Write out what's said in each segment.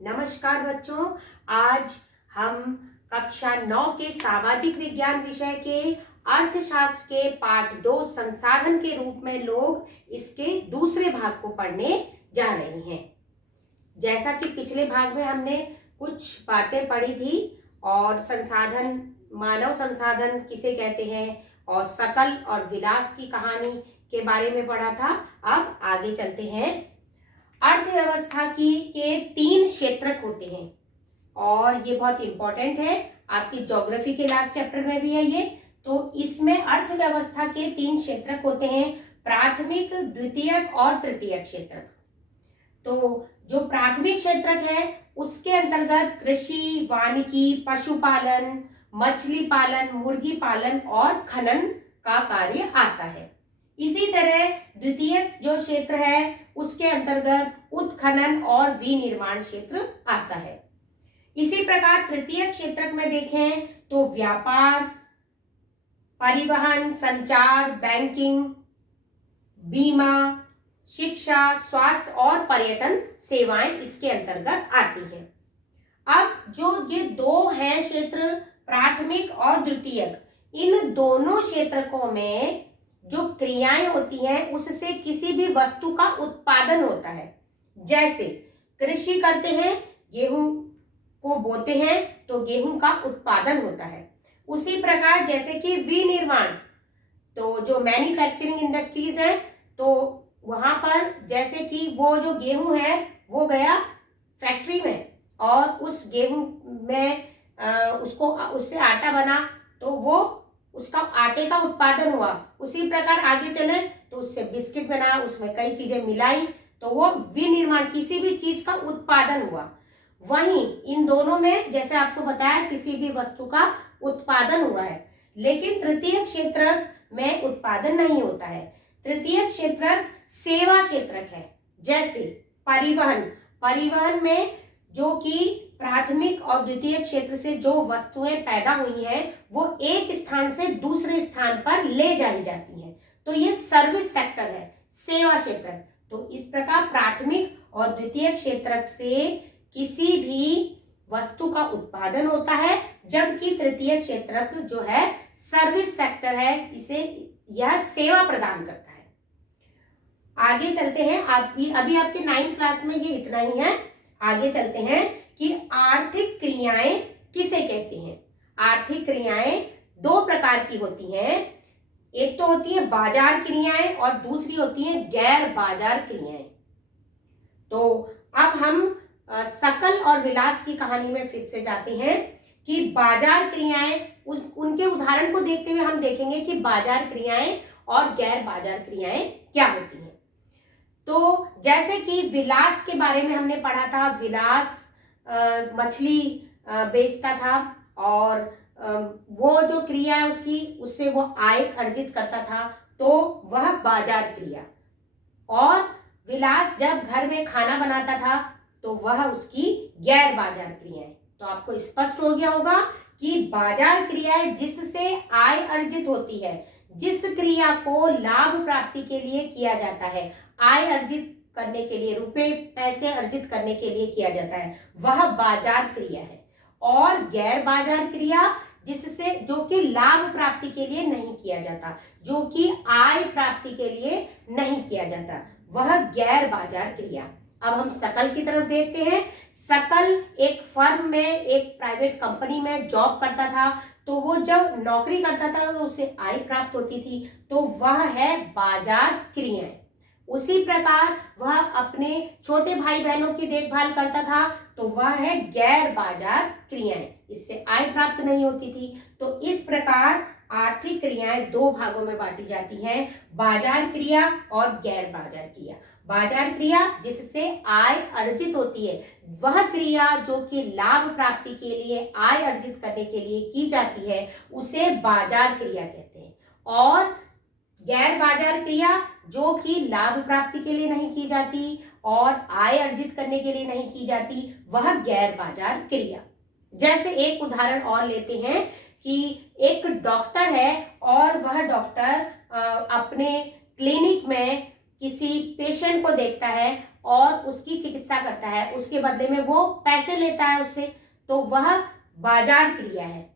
नमस्कार बच्चों। आज हम कक्षा 9 के सामाजिक विज्ञान विषय के अर्थशास्त्र के पाठ 2 संसाधन के रूप में लोग इसके दूसरे भाग को पढ़ने जा रहे हैं। जैसा कि पिछले भाग में हमने कुछ बातें पढ़ी थी और संसाधन, मानव संसाधन किसे कहते हैं और सकल और विलास की कहानी के बारे में पढ़ा था। अब आगे चलते हैं। अर्थव्यवस्था के 3 क्षेत्रक होते हैं और ये बहुत इंपॉर्टेंट है, आपकी ज्योग्राफी के लास्ट चैप्टर में भी है ये। तो इसमें अर्थव्यवस्था के 3 क्षेत्रक होते हैं, प्राथमिक, द्वितीयक और तृतीयक क्षेत्रक। तो जो प्राथमिक क्षेत्रक है उसके अंतर्गत कृषि, वानिकी, पशुपालन, मछली पालन, मुर्गी पालन और खनन का कार्य आता है। इसी तरह द्वितीयक जो क्षेत्र है उसके अंतर्गत उत्खनन और विनिर्माण क्षेत्र आता है। इसी प्रकार तृतीयक क्षेत्रक में देखें तो व्यापार, परिवहन, संचार, बैंकिंग, बीमा, शिक्षा, स्वास्थ्य और पर्यटन सेवाएं इसके अंतर्गत आती हैं। अब जो ये 2 हैं क्षेत्र, प्राथमिक और द्वितीयक, इन दोनों क्षेत्रकों में जो क्रियाएं होती हैं उससे किसी भी वस्तु का उत्पादन होता है। जैसे कृषि करते हैं, गेहूं को बोते हैं तो गेहूं का उत्पादन होता है। उसी प्रकार जैसे कि विनिर्माण, तो जो मैन्युफैक्चरिंग इंडस्ट्रीज है तो वहां पर जैसे कि वो जो गेहूं है वो गया फैक्ट्री में और उस गेहूं में उससे आटा बना तो वो उसका आटे का उत्पादन हुआ। उसी प्रकार आगे चले तो उससे बिस्किट बना, उसमें कई चीजें मिलाई तो वो विनिर्माण, किसी भी चीज का उत्पादन हुआ। वहीं इन दोनों में जैसे आपको बताया किसी भी वस्तु का उत्पादन हुआ है, लेकिन तृतीय क्षेत्रक में उत्पादन नहीं होता है। तृतीय क्षेत्रक सेवा क्षेत्रक है। जैसे परिवहन में जो कि प्राथमिक और द्वितीय क्षेत्र से जो वस्तुएं पैदा हुई हैं वो एक स्थान से दूसरे स्थान पर ले जाई जाती हैं, तो ये सर्विस सेक्टर है, सेवा क्षेत्र। तो इस प्रकार प्राथमिक और द्वितीय क्षेत्र से किसी भी वस्तु का उत्पादन होता है, जबकि तृतीय क्षेत्र जो है सर्विस सेक्टर है, इसे यह सेवा प्रदान करता है। आगे चलते हैं। अभी आपके 9th क्लास में ये इतना ही है। आगे चलते हैं कि आर्थिक क्रियाएं किसे कहते हैं। आर्थिक क्रियाएं 2 प्रकार की होती हैं। एक तो होती है बाजार क्रियाएं और दूसरी होती है गैर बाजार क्रियाएं। तो अब हम सकल और विलास की कहानी में फिर से जाते हैं कि बाजार क्रियाएं, उनके उदाहरण को देखते हुए हम देखेंगे कि बाजार क्रियाएं और गैर बाजार क्रियाएं क्या होती हैं। तो जैसे कि विलास के बारे में हमने पढ़ा था, विलास मछली बेचता था और वो जो क्रिया है उससे वो आय अर्जित करता था, तो वह बाजार क्रिया। और विलास जब घर में खाना बनाता था तो वह उसकी गैर बाजार क्रिया है। तो आपको स्पष्ट हो गया होगा कि बाजार क्रिया है जिससे आय अर्जित होती है, जिस क्रिया को लाभ प्राप्ति के लिए किया जाता है, आय अर्जित करने के लिए, रुपए पैसे अर्जित करने के लिए किया जाता है, वह बाजार क्रिया है। और गैर बाजार क्रिया जिससे, जो कि लाभ प्राप्ति के लिए नहीं किया जाता, जो कि आय प्राप्ति के लिए नहीं किया जाता, वह गैर बाजार क्रिया। अब हम सकल की तरफ देखते हैं। सकल एक फर्म में, एक प्राइवेट कंपनी में जॉब करता था, तो वो जब नौकरी करता था तो उसे आय प्राप्त होती थी, तो वह है बाजार क्रियाएं। उसी प्रकार वह अपने छोटे भाई बहनों की देखभाल करता था, तो वह है गैर बाजार क्रियाएं, इससे आय प्राप्त नहीं होती थी। तो इस प्रकार आर्थिक क्रियाएं 2 भागों में बांटी जाती हैं, बाजार क्रिया और गैर बाजार क्रिया। बाजार क्रिया जिससे आय अर्जित होती है, वह क्रिया जो कि लाभ प्राप्ति के लिए, आय अर्जित करने के लिए की जाती है, उसे बाजार क्रिया कहते हैं। और गैर बाजार क्रिया जो कि लाभ प्राप्ति के लिए नहीं की जाती और आय अर्जित करने के लिए नहीं की जाती, वह गैर बाजार क्रिया। जैसे एक उदाहरण और लेते हैं कि एक डॉक्टर है और वह डॉक्टर अपने क्लिनिक में किसी पेशेंट को देखता है और उसकी चिकित्सा करता है, उसके बदले में वो पैसे लेता है उससे, तो वह बाजार क्रिया है।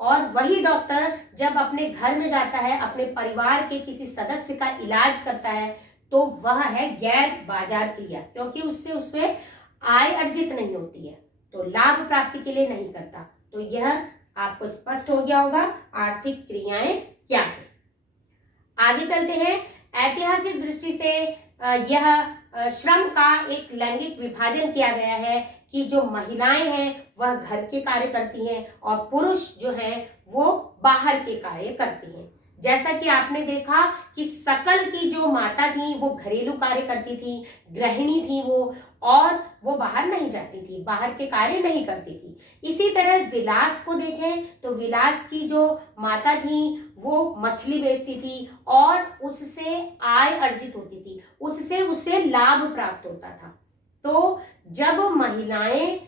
और वही डॉक्टर जब अपने घर में जाता है, अपने परिवार के किसी सदस्य का इलाज करता है, तो वह है गैर बाजार क्रिया, क्योंकि उससे उससे आय अर्जित नहीं होती है, तो लाभ प्राप्ति के लिए नहीं करता। तो यह आपको स्पष्ट हो गया होगा आर्थिक क्रियाएं क्या है। आगे चलते हैं। ऐतिहासिक दृष्टि से यह श्रम का एक लैंगिक विभाजन किया गया है कि जो महिलाएं हैं वह घर के कार्य करती हैं और पुरुष जो हैं वो बाहर के कार्य करती हैं। जैसा कि आपने देखा कि सकल की जो माता थी वो घरेलू कार्य करती थी, गृहिणी थी वो, और वो बाहर नहीं जाती थी, बाहर के कार्य नहीं करती थी। इसी तरह विलास को देखें तो विलास की जो माता थी वो मछली बेचती थी और उससे आय अर्जित होती थी, उससे उसे लाभ प्राप्त होता था। तो जब महिलाएं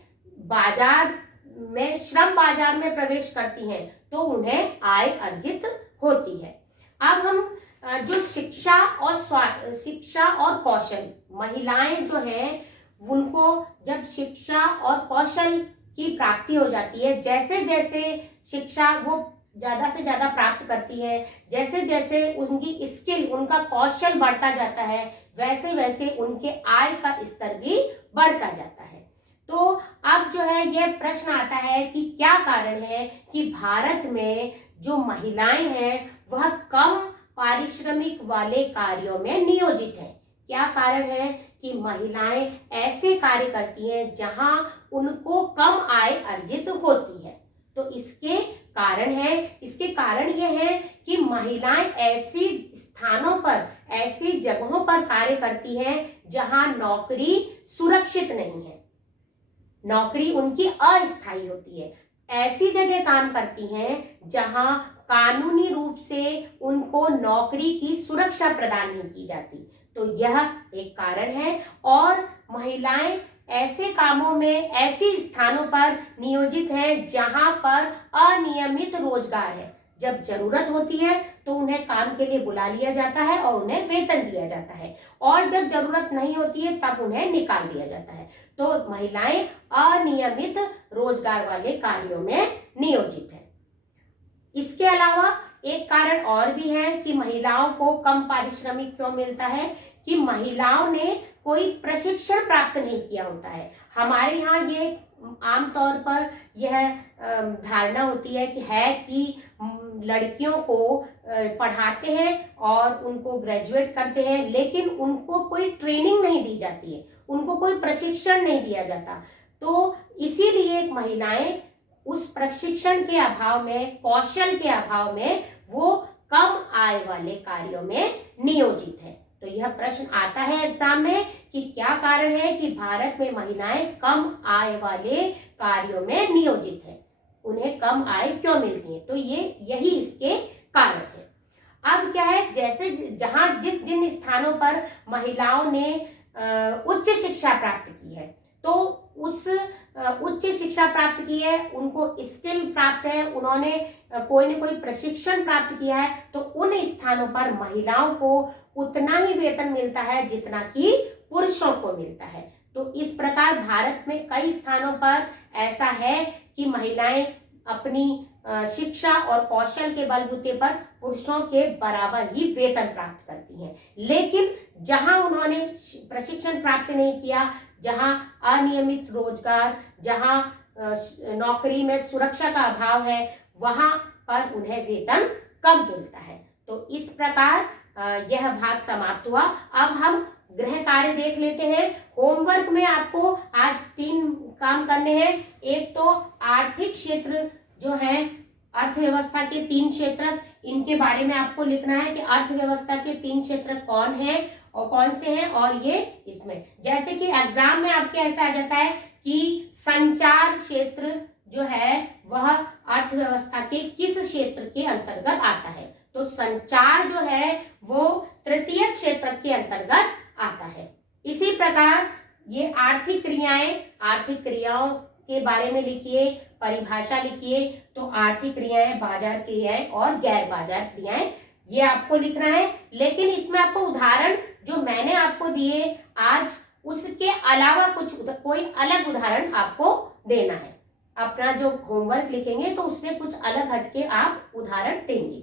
बाजार में, श्रम बाजार में प्रवेश करती हैं तो उन्हें आय अर्जित होती है। अब हम जो शिक्षा और कौशल, महिलाएं जो हैं उनको जब शिक्षा और कौशल की प्राप्ति हो जाती है, जैसे जैसे शिक्षा वो ज़्यादा से ज़्यादा प्राप्त करती है, जैसे जैसे उनकी स्किल, उनका कौशल बढ़ता जाता है, वैसे वैसे उनके आय का स्तर भी बढ़ता जाता है। तो अब जो है यह प्रश्न आता है कि क्या कारण है कि भारत में जो महिलाएं हैं वह कम पारिश्रमिक वाले कार्यों में नियोजित हैं। क्या कारण है कि महिलाएं ऐसे कार्य करती हैं जहां उनको कम आय अर्जित होती है। तो इसके कारण यह है कि महिलाएं ऐसी स्थानों पर, ऐसी जगहों पर कार्य करती हैं जहां नौकरी सुरक्षित नहीं है, नौकरी उनकी अस्थायी होती है। ऐसी जगह काम करती हैं जहां कानूनी रूप से उनको नौकरी की सुरक्षा प्रदान नहीं की जाती। तो यह एक कारण है। और महिलाएं ऐसे कामों में, ऐसे स्थानों पर नियोजित हैं जहां पर अनियमित रोजगार है। जब जरूरत होती है तो उन्हें काम के लिए बुला लिया जाता है और उन्हें वेतन दिया जाता है, और जब जरूरत नहीं होती है तब उन्हें निकाल दिया जाता है। तो महिलाएं अनियमित रोजगार वाले कार्यों में नियोजित है। इसके अलावा एक कारण और भी है कि महिलाओं को कम पारिश्रमिक क्यों मिलता है, कि महिलाओं ने कोई प्रशिक्षण प्राप्त नहीं किया होता है। हमारे यहाँ ये आमतौर पर यह धारणा होती है कि लड़कियों को पढ़ाते हैं और उनको ग्रेजुएट करते हैं, लेकिन उनको कोई ट्रेनिंग नहीं दी जाती है, उनको कोई प्रशिक्षण नहीं दिया जाता। तो इसीलिए महिलाएं उस प्रशिक्षण के अभाव में, कौशल के अभाव में वो कम आय वाले कार्यों में नियोजित है। तो यह प्रश्न आता है एग्जाम में कि क्या कारण है कि भारत में महिलाएं कम आय वाले कार्यों में नियोजित है, उन्हें कम आय क्यों मिलती है। तो यही इसके कारण है। अब क्या है, जैसे जिन स्थानों पर महिलाओं ने उच्च शिक्षा प्राप्त की है, तो उस उच्च शिक्षा प्राप्त की है, उनको स्किल प्राप्त है, उन्होंने कोई न कोई प्रशिक्षण प्राप्त किया है, तो उन स्थानों पर महिलाओं को उतना ही वेतन मिलता है जितना कि पुरुषों को मिलता है। तो इस प्रकार भारत में कई स्थानों पर ऐसा है कि महिलाएं अपनी शिक्षा और कौशल के बलबूते पर पुरुषों के बराबर ही वेतन प्राप्त करती हैं। लेकिन जहां उन्होंने प्रशिक्षण प्राप्त नहीं किया, जहां अनियमित रोजगार, जहां नौकरी में सुरक्षा का अभाव है, वहां पर उन्हें वेतन कम मिलता है। तो इस प्रकार यह भाग समाप्त हुआ। अब हम गृह कार्य देख लेते हैं। होमवर्क में आपको आज 3 काम करने हैं। एक तो आर्थिक क्षेत्र जो है, अर्थव्यवस्था के 3 क्षेत्र, इनके बारे में आपको लिखना है कि अर्थव्यवस्था के 3 क्षेत्र कौन है और कौन से हैं, और ये इसमें जैसे कि एग्जाम में आपके ऐसा आ जाता है कि संचार क्षेत्र जो है वह अर्थव्यवस्था के किस क्षेत्र के अंतर्गत आता है। तो संचार जो है वो तृतीय क्षेत्र के अंतर्गत आता है। इसी प्रकार ये आर्थिक क्रियाओं के बारे में लिखिए, परिभाषा लिखिए। तो आर्थिक क्रियाएं, बाजार क्रियाएं और गैर बाजार क्रियाएं, ये आपको लिखना है। लेकिन इसमें आपको उदाहरण जो मैंने आपको दिए आज उसके अलावा कोई अलग उदाहरण आपको देना है। अपना जो होमवर्क लिखेंगे तो उससे कुछ अलग हटके आप उदाहरण देंगे।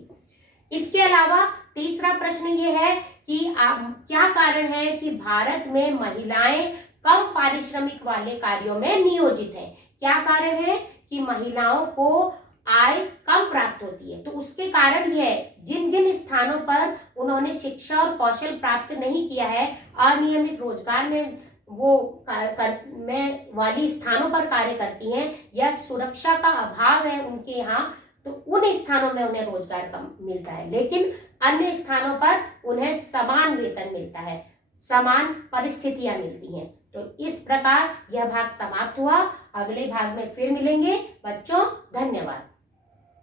इसके अलावा तीसरा प्रश्न ये है कि क्या कारण है कि भारत में महिलाएं कम पारिश्रमिक वाले कार्यों में नियोजित है। क्या कारण है कि महिलाओं को आय कम प्राप्त होती है। तो उसके कारण यह है, जिन जिन स्थानों पर उन्होंने शिक्षा और कौशल प्राप्त नहीं किया है, अनियमित रोजगार में वो में वाली स्थानों पर कार्य करती हैं, या सुरक्षा का अभाव है उनके यहाँ, तो उन स्थानों में उन्हें रोजगार कम मिलता है। लेकिन अन्य स्थानों पर उन्हें समान वेतन मिलता है, समान परिस्थितियां मिलती हैं। तो इस प्रकार यह भाग समाप्त हुआ। अगले भाग में फिर मिलेंगे बच्चों। धन्यवाद।